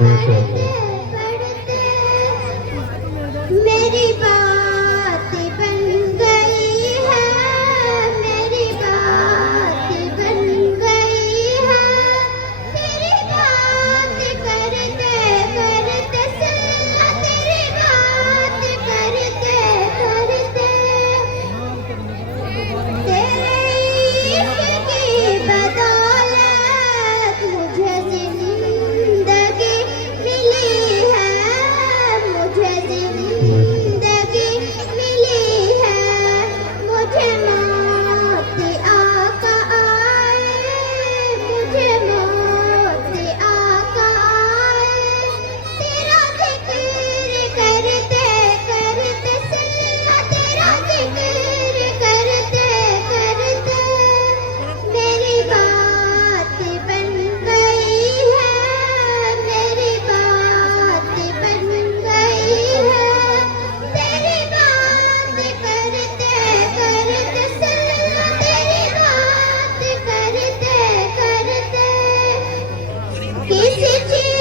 माशाअल्लाह। मेरी बात बन गई है, मेरी बात बन गई है, तेरी बात करते करते सुन, तेरी बात करते करते तेरे इश्क की बदौलत मुझे जिंदगी मिली है, मुझे जिंदगी मिली है, मुझे मौत आका आए, मुझे मौत आका आए, तेरा जिक्र करते करते सुनना, तेरा जिक्र करते करते मेरी बात बन गई है, मेरी बात बन गई है, तेरी बात करते करते सुनना, तेरी बात करते करते किसी चीज